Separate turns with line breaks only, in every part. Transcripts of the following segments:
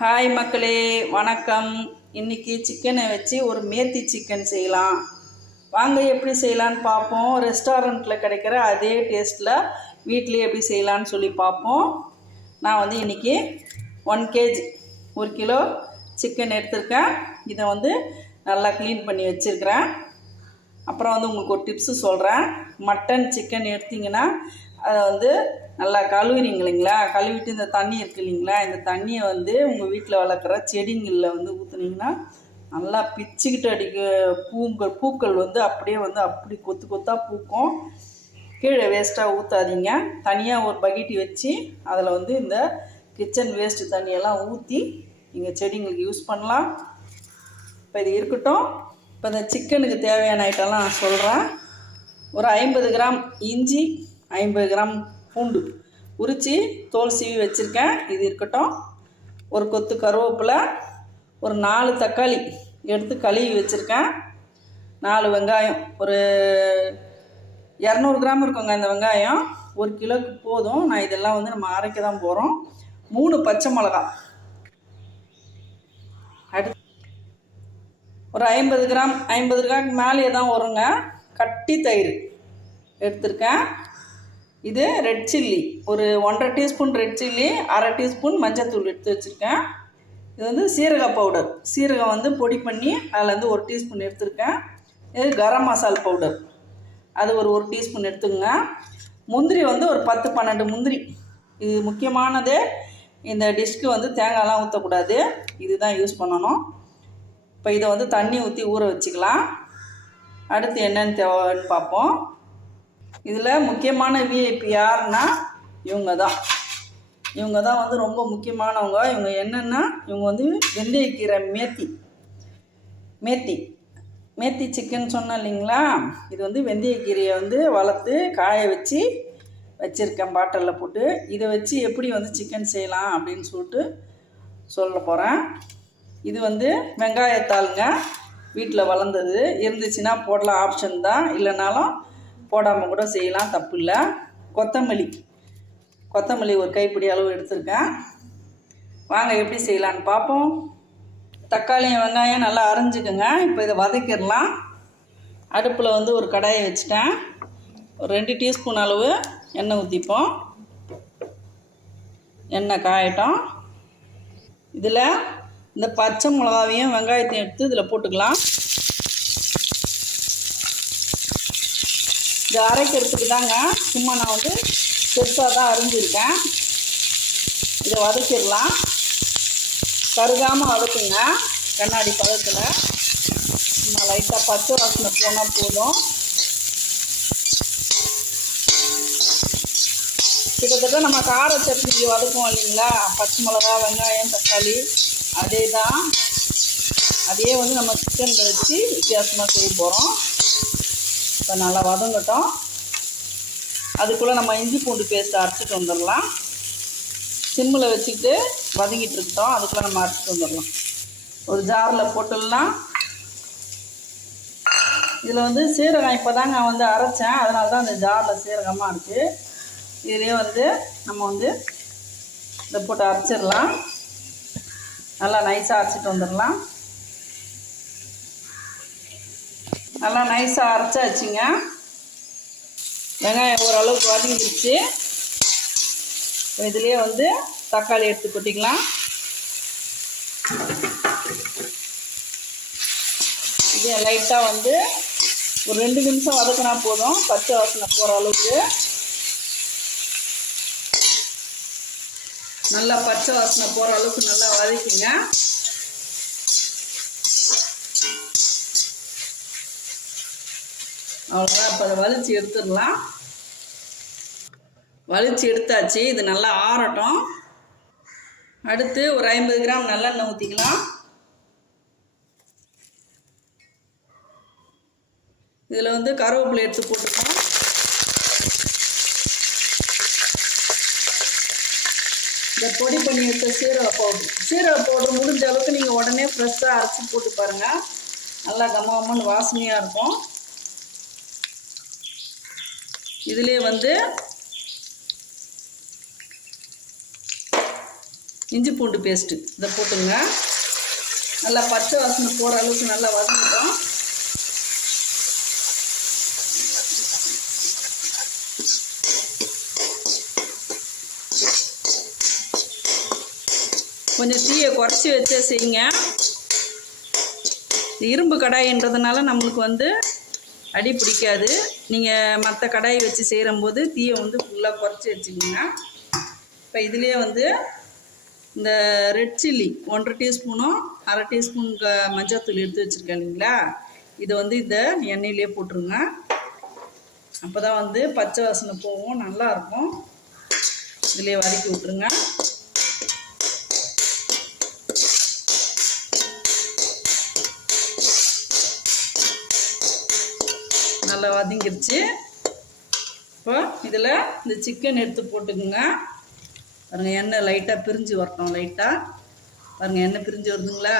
Hi மக்களே. வணக்கம். இன்றைக்கி சிக்கனை வச்சு ஒரு மேத்தி சிக்கன் செய்யலாம். வாங்க எப்படி செய்யலான்னு பார்ப்போம். ரெஸ்டாரண்ட்டில் கிடைக்கிற அதே டேஸ்ட்டில் வீட்லேயே எப்படி செய்யலான்னு சொல்லி பார்ப்போம். நான் வந்து இன்றைக்கி ஒன் கேஜி ஒரு கிலோ சிக்கன் எடுத்திருக்கேன். இதை வந்து நல்லா க்ளீன் பண்ணி வச்சுருக்கிறேன். அப்புறம் வந்து உங்களுக்கு ஒரு டிப்ஸு சொல்கிறேன் மட்டன் சிக்கன் எடுத்திங்கன்னா அதை வந்து நல்லா கழுவுறீங்க இல்லைங்களா? கழுவிட்டு இந்த தண்ணி இருக்கு இல்லைங்களா? இந்த தண்ணியை வந்து உங்கள் வீட்டில் வளர்க்குற செடிங்களில் வந்து ஊற்றுனீங்கன்னா நல்லா பிச்சுக்கிட்டு அடிக்க பூங்கள் பூக்கள் வந்து அப்படியே வந்து அப்படி கொத்து கொத்தாக பூக்கும். கீழே வேஸ்ட்டாக ஊற்றாதீங்க தனியாக ஒரு பக்கெட்டி வச்சு அதில் வந்து இந்த கிச்சன் வேஸ்ட்டு தண்ணியெல்லாம் ஊற்றி நீங்கள் செடிங்களுக்கு யூஸ் பண்ணலாம். இப்போ இது இருக்கட்டும். இப்போ இந்த சிக்கனுக்கு தேவையான ஐட்டம்லாம் நான் சொல்கிறேன் ஒரு ஐம்பது கிராம் இஞ்சி ஐம்பது கிராம் பூண்டு உரித்து தோல் சீவி வச்சுருக்கேன். இது இருக்கட்டும். ஒரு கொத்து கருவேப்பிலை ஒரு நாலு தக்காளி எடுத்து கழுவி வச்சுருக்கேன். நாலு வெங்காயம் ஒரு இரநூறு கிராம் இருக்குங்க இந்த வெங்காயம். ஒரு கிலோக்கு போதும். நான் இதெல்லாம் வந்து நம்ம அரைக்க தான் போகிறோம் மூணு பச்சை மிளகா. அடுத்து ஒரு ஐம்பது கிராம் ஐம்பது கிராம் மேலேயே தான் வருங்க. கட்டி தயிர் எடுத்திருக்கேன். இது ரெட் சில்லி ஒரு ஒன்றரை டீஸ்பூன் ரெட் சில்லி அரை டீஸ்பூன் மஞ்சத்தூள் எடுத்து வச்சுருக்கேன். இது வந்து சீரக பவுடர் சீரகம் வந்து பொடி பண்ணி அதில் வந்து ஒரு டீஸ்பூன் எடுத்திருக்கேன். இது கரம் மசால் பவுடர் அது ஒரு ஒரு டீஸ்பூன் எடுத்துக்கோங்க. முந்திரி வந்து ஒரு பத்து பன்னெண்டு முந்திரி. இது முக்கியமானதே. இந்த டிஷ்க்கு வந்து தேங்காய்லாம் ஊற்றக்கூடாது இதுதான் யூஸ் பண்ணணும். இப்போ இதை வந்து தண்ணி ஊற்றி ஊற வச்சுக்கலாம். அடுத்து என்னென்னு தேவைன்னு பார்ப்போம். இதில் முக்கியமான விஐபி யாருன்னா இவங்க தான் இவங்க தான் வந்து ரொம்ப முக்கியமானவங்க. இவங்க என்னென்னா இவங்க வந்து வெந்தயக்கீரை மேத்தி. மேத்தி. மேத்தி சிக்கன் சொன்னேன் இல்லைங்களா? இது வந்து வெந்தயக்கீரையை வந்து வளர்த்து காய வச்சு வச்சுருக்கேன் பாட்டிலில் போட்டு. இதை வச்சு எப்படி வந்து சிக்கன் செய்யலாம் அப்படின்னு சொல்லிட்டு சொல்ல போகிறேன் இது வந்து வெங்காயத்தாளுங்க வீட்டில் வளர்ந்தது. இருந்துச்சுன்னா போடலாம். ஆப்ஷன் தான். இல்லைனாலும் போடாமல் கூட செய்யலாம் தப்பு இல்லை கொத்தமல்லி. கொத்தமல்லி ஒரு கைப்பிடி அளவு எடுத்திருக்கேன். வாங்க எப்படி செய்யலான்னு பார்ப்போம். தக்காளியும் வெங்காயம் நல்லா அரைஞ்சிக்கோங்க. இப்போ இதை வதக்கிடலாம். அடுப்பில் வந்து ஒரு கடாயை வச்சுட்டேன். ஒரு ரெண்டு டீஸ்பூன் அளவு எண்ணெய் ஊற்றிப்போம் எண்ணெய் காயட்டும். இதில் இந்த பச்சை மிளகாவையும் வெங்காயத்தையும் எடுத்து இதில் போட்டுக்கலாம். இது அரைக்கிறதுக்கு தாங்க சும்மா நான் வந்து பெருசாக தான் அரிஞ்சிருக்கேன். இதை வதக்கிடலாம். கருகாமல் வதக்குங்க. கண்ணாடி பதத்தில். சும்மா லைட்டாக பச்சை வாசனை போனால் போதும். கிட்டத்தட்ட நம்ம கார சட்னிக்கு வதக்குவோம் இல்லைங்களா? பச்சை மிளகா வெங்காயம் தக்காளி. அதே தான் அதே வந்து நம்ம சிக்கனில் வச்சு வித்தியாசமாக செய்ய போகிறோம் இப்போ நல்லா வதங்கட்டும். அதுக்குள்ளே நம்ம இஞ்சி பூண்டு பேஸ்ட் அரைச்சிட்டு வந்துடலாம். சிம்மில் வச்சுக்கிட்டு வதங்கிட்டு இருக்கோம் அதுக்குள்ளே நம்ம அரைச்சிட்டு வந்துடலாம். ஒரு ஜாரில் போட்டுடலாம். இதில் வந்து சீரகம் இப்போ தாங்க வந்து அரைச்சேன். அதனால தான் அந்த ஜாரில் சீரகமாக இருக்குது இதுலேயே வந்து நம்ம வந்து இதை போட்டு அரைச்சிடலாம். நல்லா நைஸாக அரைச்சிட்டு வந்துடலாம். நல்லா நைஸாக அரைச்சாச்சுங்க. வெங்காயம் ஓரளவுக்கு வதங்கிடுச்சு இதுலேயே வந்து தக்காளி எடுத்து கொட்டிக்கலாம். இது லைட்டாக வந்து ஒரு ரெண்டு நிமிஷம் வதக்கினா போதும். பச்சை வாசனை போகிற அளவுக்கு. நல்லா பச்சை வாசனை போகிற அளவுக்கு நல்லா வதக்கிங்க. அவ்வளோதான் இப்போ அதை வலிச்சு எடுத்துடலாம். வலிச்சு எடுத்தாச்சு. இது நல்லா ஆறட்டும். அடுத்து ஒரு ஐம்பது கிராம் நல்லெண்ணெய் ஊற்றிக்கலாம் இதில் வந்து கருவேப்பிலை எடுத்து போட்டுக்கலாம். இந்த பொடி பண்ணி வச்ச சீரக பவுடர். சீரக பவுடர் முடிஞ்ச அளவுக்கு நீங்கள் உடனே ஃப்ரெஷ்ஷாக அரைச்சி போட்டு பாருங்கள் நல்லா கம்மன்னு வாசனையாக இருக்கும். இதுலேயே வந்து இஞ்சி பூண்டு பேஸ்ட்டு இதை போட்டுங்க. நல்லா பச்சை வாசனை போகிற அளவுக்கு நல்லா வதங்கிட்டோம் கொஞ்சம் தீயை குறைச்சி வச்சே செய்யுங்க. இரும்பு கடாயின்றதுனால நம்மளுக்கு வந்து அடி பிடிக்காது. நீங்கள் மற்ற கடாயை வச்சு செய்கிறம்போது தீயை வந்து ஃபுல்லாக குறைச்சி வச்சுக்கோங்க இப்போ இதுலேயே வந்து இந்த ரெட் சில்லி ஒன்றரை டீஸ்பூனும் அரை டீஸ்பூன் க மஞ்சள்தூள் எடுத்து வச்சுருக்கேன் இல்லைங்களா? இதை வந்து இந்த எண்ணெயிலே போட்டுருங்க. அப்போ தான் வந்து பச்சை வாசனை போகும் நல்லாயிருக்கும் இதிலே வதக்கி விட்ருங்க வதங்கிருச்சு. இப்போ இதில் இந்த சிக்கன் எடுத்து போட்டுக்குங்க. பாருங்க எண்ணெய் லைட்டாக பிரிஞ்சு வரட்டும் லைட்டாக பாருங்க எண்ணெய் பிரிஞ்சு வருதுங்களா?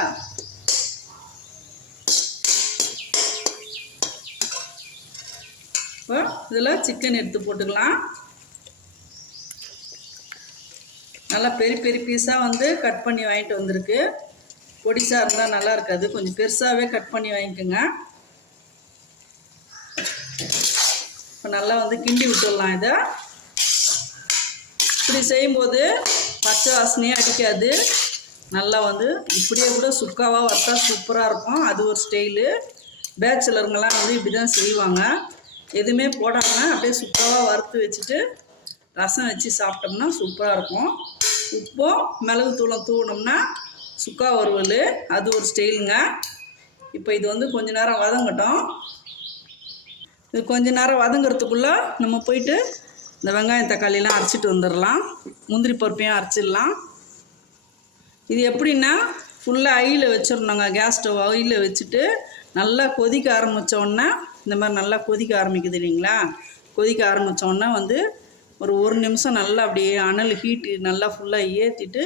இப்போ இதில் சிக்கன் எடுத்து போட்டுக்கலாம். நல்லா பெரிய பெரிய பீஸாக வந்து கட் பண்ணி வாங்கிட்டு வந்திருக்கு. பொடிசாக இருந்தால் நல்லா இருக்காது. கொஞ்சம் பெருசாகவே கட் பண்ணி வாங்கிக்கோங்க. இப்போ நல்லா வந்து கிண்டி விட்டுடலாம் இதை. இப்படி செய்யும்போது பச்சை வாசனையே அடிக்காது. நல்லா வந்து இப்படியே கூட சுக்காவாக வறுத்தா சூப்பராக இருக்கும். அது ஒரு ஸ்டைலு. பேச்சுலருங்கெல்லாம் வந்து இப்படி தான் செய்வாங்க. எதுவுமே போடாமல் அப்படியே சுக்காவாக வறுத்து வச்சுட்டு ரசம் வச்சு சாப்பிட்டோம்னா சூப்பராக இருக்கும். உப்பும் மிளகு தூளம் தூவினோம்னா சுக்கா வறுவல். அது ஒரு ஸ்டைலுங்க. இப்போ இது வந்து கொஞ்ச நேரம் வதங்கட்டும். இது கொஞ்ச நேரம் வதங்குறதுக்குள்ளே நம்ம போயிட்டு இந்த வெங்காயம் தக்காளியெல்லாம் அரைச்சிட்டு வந்துடலாம். முந்திரி பருப்பையும் அரைச்சிடலாம். இது எப்படின்னா ஃபுல்லாக ஐயில் வச்சிடணுங்க. கேஸ் ஸ்டவ் ஐயில் வச்சுட்டு நல்லா கொதிக்க ஆரம்பித்தோடனே இந்த மாதிரி நல்லா கொதிக்க ஆரம்பிக்குது இல்லைங்களா? கொதிக்க ஆரம்பித்தோடனே வந்து ஒரு ஒரு நிமிஷம் நல்லா அப்படியே அனல் ஹீட்டு நல்லா ஃபுல்லாக ஏற்றிட்டு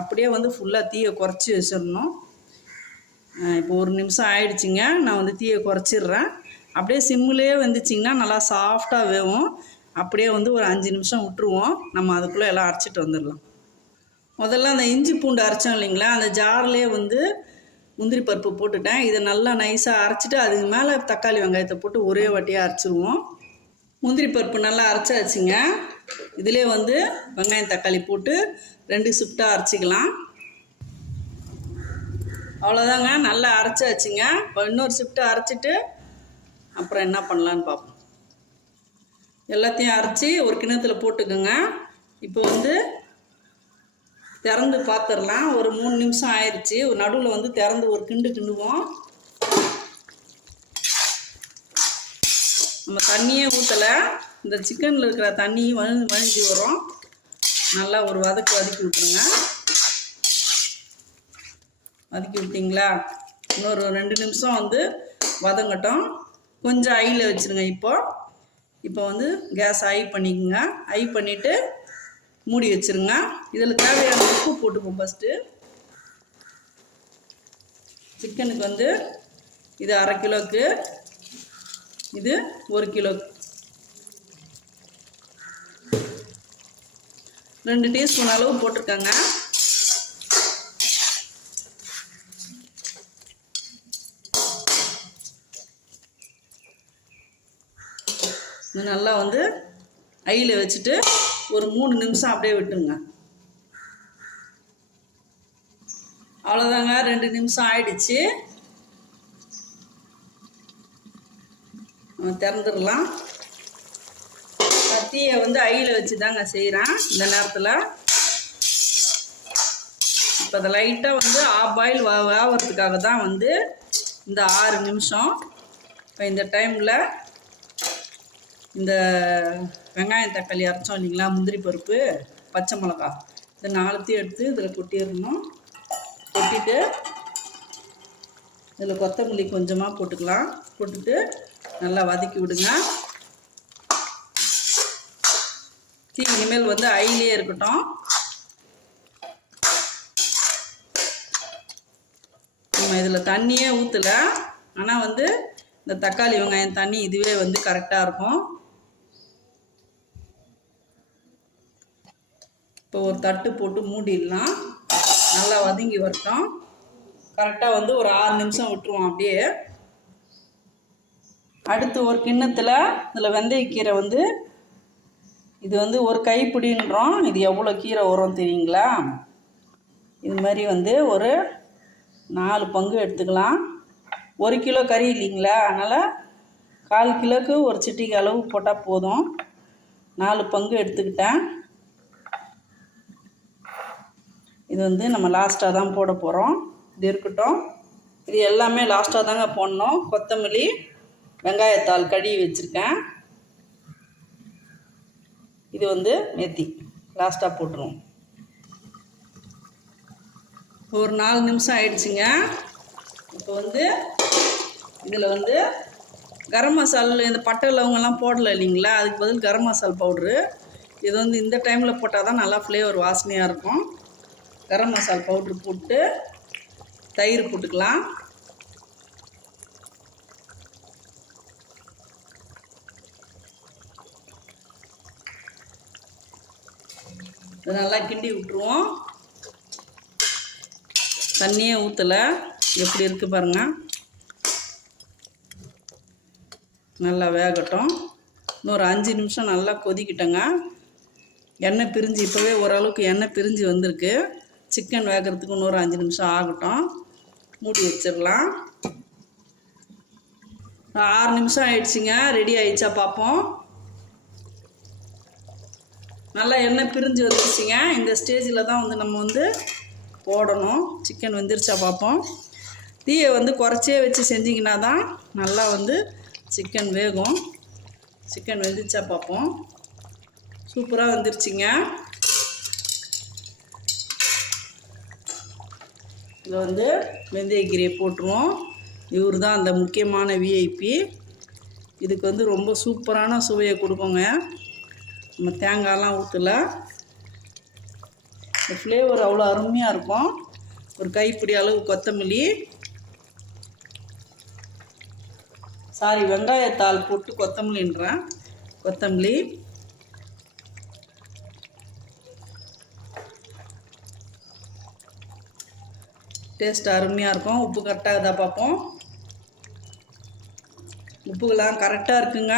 அப்படியே வந்து ஃபுல்லாக தீயை குறைச்சி வச்சிடணும். இப்போ ஒரு நிமிஷம் ஆயிடுச்சுங்க. நான் வந்து தீயை குறைச்சிட்றேன். அப்படியே சிம்முலேயே வந்துச்சிங்கன்னா நல்லா சாஃப்டாக வேகும் அப்படியே வந்து ஒரு அஞ்சு நிமிஷம் விட்டுருவோம். நம்ம அதுக்குள்ளே எல்லாம் அரைச்சிட்டு வந்துடலாம். முதல்ல அந்த இஞ்சி பூண்டு அரைச்சோம் இல்லைங்களா? அந்த ஜார்லேயே வந்து முந்திரி பருப்பு போட்டுட்டேன். இதை நல்லா நைஸாக அரைச்சிட்டு அதுக்கு மேலே தக்காளி வெங்காயத்தை போட்டு ஒரே வாட்டியாக அரைச்சிருவோம். முந்திரி பருப்பு நல்லா அரைச்சாச்சுங்க. இதிலே வந்து வெங்காயம் தக்காளி போட்டு ரெண்டு ஷிஃப்டாக அரைச்சிக்கலாம். அவ்வளோதாங்க நல்லா அரைச்சாச்சுங்க. இன்னொரு ஷிஃப்ட்டு அரைச்சிட்டு அப்புறம் என்ன பண்ணலான்னு பார்ப்போம் எல்லாத்தையும் அரைச்சி ஒரு கிணத்துல போட்டுக்கோங்க. இப்போ வந்து திறந்து பார்த்துடலாம் ஒரு மூணு நிமிஷம் ஆயிடுச்சு ஒரு நடுவில் வந்து திறந்து ஒரு கிண்டு கிண்டுவோம். நம்ம தண்ணியே ஊற்றலை இந்த சிக்கனில் இருக்கிற தண்ணியும் வழிஞ்சு வழிஞ்சு வரும். நல்லா ஒரு வதக்கு வதக்கி விட்டுருங்க. வதக்கி விட்டிங்களா? இன்னொரு ரெண்டு நிமிஷம் வந்து வதங்கட்டும். கொஞ்சம் ஐயில் வச்சுருங்க இப்போது இப்போ வந்து கேஸ் ஐ பண்ணிக்கோங்க. ஐ பண்ணிவிட்டு மூடி வச்சுருங்க. இதில் தேவையான உப்பு போட்டுப்போம் ஃபஸ்ட்டு சிக்கனுக்கு வந்து இது அரை கிலோக்கு இது ஒரு கிலோ. ரெண்டு டீஸ்பூன் அளவு போட்டிருக்காங்க. இது நல்லா வந்து ஐயில் வச்சுட்டு ஒரு மூணு நிமிஷம் அப்படியே விட்டுங்க அவ்வளோதாங்க ரெண்டு நிமிஷம் ஆயிடுச்சு. திறந்துடலாம். கத்தியை வந்து ஐயில் வச்சு தாங்க செய்கிறேன் இந்த நேரத்தில். இப்போ அதை லைட்டாக வந்து ஆஃப் பாயில் வா தான் வந்து இந்த ஆறு நிமிஷம். இப்போ இந்த டைமில் இந்த வெங்காயம் தக்காளி அரைச்சோம் இல்லைங்களா முந்திரி பருப்பு பச்சை மிளகா. இந்த நாலுத்தையும் எடுத்து இதில் கொட்டிடணும். கொட்டிட்டு இதில் கொத்தமல்லி கொஞ்சமாக போட்டுக்கலாம். போட்டுட்டு நல்லா வதக்கி விடுங்க. தீ இனிமேல் வந்து ஐலே இருக்கட்டும். நம்ம இதில் தண்ணியே ஊற்றலை ஆனால் வந்து இந்த தக்காளி வெங்காயம் தண்ணி இதுவே வந்து கரெக்டாக இருக்கும். இப்போ ஒரு தட்டு போட்டு மூடிடலாம். நல்லா வதங்கி வரட்டும். கரெக்டாக வந்து ஒரு ஆறு நிமிஷம் விட்டுருவோம் அப்படியே. அடுத்து ஒரு கிண்ணத்தில் இதில் வெந்தயக்கீரை வந்து இது வந்து ஒரு கைப்பிடின்றோம். இது எவ்வளோ கீரை வரும் தெரியுங்களா? இது மாதிரி வந்து ஒரு நாலு பங்கு எடுத்துக்கலாம். ஒரு கிலோ கறி இல்லைங்களா? அதனால் கால் கிலோக்கு ஒரு சிட்டிக்கு அளவு போட்டால் போதும். நாலு பங்கு எடுத்துக்கிட்டேன். இது வந்து நம்ம லாஸ்ட்டாக தான் போட போகிறோம். இது இருக்கட்டும். இது எல்லாமே லாஸ்ட்டாக தாங்க போடணும். கொத்தமல்லி வெங்காயத்தால் கழுவி வச்சுருக்கேன். இது வந்து மெத்தி. லாஸ்ட்டாக போட்டுருவோம். ஒரு நாலு நிமிஷம் ஆயிடுச்சுங்க. இப்போ வந்து இதில் வந்து கரம் மசாலில் இந்த பட்டை லவங்கெல்லாம் போடலை இல்லைங்களா? அதுக்கு பதில் கரம் மசால் பவுட்ரு. இது வந்து இந்த டைமில் போட்டால் தான் நல்லா ஃப்ளேவர் வாசனையாக இருக்கும். கரம் மசால் பவுட்ரு போட்டு தயிர் போட்டுக்கலாம். இதை நல்லா கிண்டி விட்டுருவோம். தண்ணியே ஊற்றலை எப்படி இருக்குது பாருங்கள் நல்லா வேகட்டும். இன்னொரு அஞ்சு நிமிஷம் நல்லா கொதிக்கிட்டோங்க. எண்ணெய் பிரிஞ்சு இப்போவே ஓரளவுக்கு எண்ணெய் பிரிஞ்சு வந்திருக்கு. சிக்கன் வேகிறதுக்கு இன்னொரு அஞ்சு நிமிஷம் ஆகட்டும். மூடி வச்சிடலாம். ஆறு நிமிஷம் ஆயிடுச்சுங்க. ரெடி ஆயிடுச்சா பார்ப்போம் நல்லா எண்ணெய் பிரிஞ்சு வந்துருச்சுங்க. இந்த ஸ்டேஜில் தான் வந்து நம்ம வந்து போடணும். சிக்கன் வெந்துருச்சா பார்ப்போம் தீயை வந்து குறைச்சே வச்சு செஞ்சிங்கன்னா தான் நல்லா வந்து சிக்கன் வேகும். சிக்கன் வெந்துச்சா பார்ப்போம் சூப்பராக வந்துருச்சுங்க. இதில் வந்து வெந்தயக்கீரையை போட்டுருவோம். இவர் தான் அந்த முக்கியமான விஐபி இதுக்கு வந்து ரொம்ப சூப்பரான சுவையை கொடுக்குங்க. நம்ம தேங்காயெலாம் ஊற்றல இந்த ஃப்ளேவர் அவ்வளோ அருமையாக இருக்கும். ஒரு கைப்பிடி அளவு கொத்தமல்லி. சாரி வெங்காயத்தாள் போட்டு கொத்தமல்லின்றேன். கொத்தமல்லி. டேஸ்ட் அருமையாக இருக்கும். உப்பு கரெக்டாக இதாக பார்ப்போம். உப்புகள்லாம் கரெக்டாக இருக்குங்க.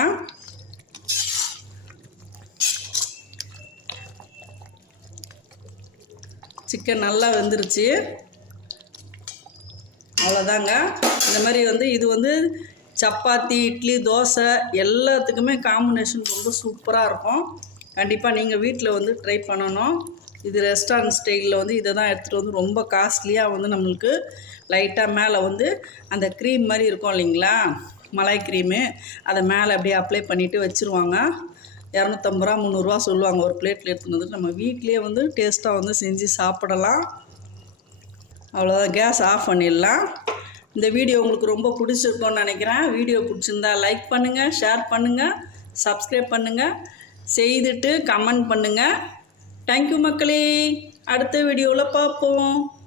சிக்கன் நல்லா வெந்துருச்சு. அவ்வளோதாங்க. இந்த மாதிரி வந்து இது வந்து சப்பாத்தி இட்லி தோசை எல்லாத்துக்குமே காம்பினேஷன் ரொம்ப சூப்பராக இருக்கும். கண்டிப்பாக நீங்கள் வீட்டில் வந்து ட்ரை பண்ணணும். இது ரெஸ்டாரண்ட் ஸ்டைலில் வந்து இதை தான் எடுத்துகிட்டு வந்து ரொம்ப காஸ்ட்லியாக வந்து நம்மளுக்கு லைட்டாக மேலே வந்து அந்த க்ரீம் மாதிரி இருக்கும் இல்லைங்களா? மலாய் க்ரீமு அதை மேலே அப்படியே அப்ளை பண்ணிவிட்டு வச்சுருவாங்க. இரநூத்தம்பது ரூபா முந்நூறுரூவா சொல்லுவாங்க. ஒரு பிளேட்டில் எடுத்துன்னு வந்து நம்ம வீட்லேயே வந்து டேஸ்ட்டாக வந்து செஞ்சு சாப்பிடலாம். அவ்வளோதான் கேஸ் ஆஃப் பண்ணிடலாம். இந்த வீடியோ உங்களுக்கு ரொம்ப பிடிச்சிருக்கோன்னு நினைக்கிறேன். வீடியோ பிடிச்சிருந்தா லைக் பண்ணுங்கள் ஷேர் பண்ணுங்கள் சப்ஸ்கிரைப் பண்ணுங்கள் செய்துட்டு கமெண்ட் பண்ணுங்கள் தேங்க்யூ மக்களே. அடுத்த வீடியோவில் பார்ப்போம்.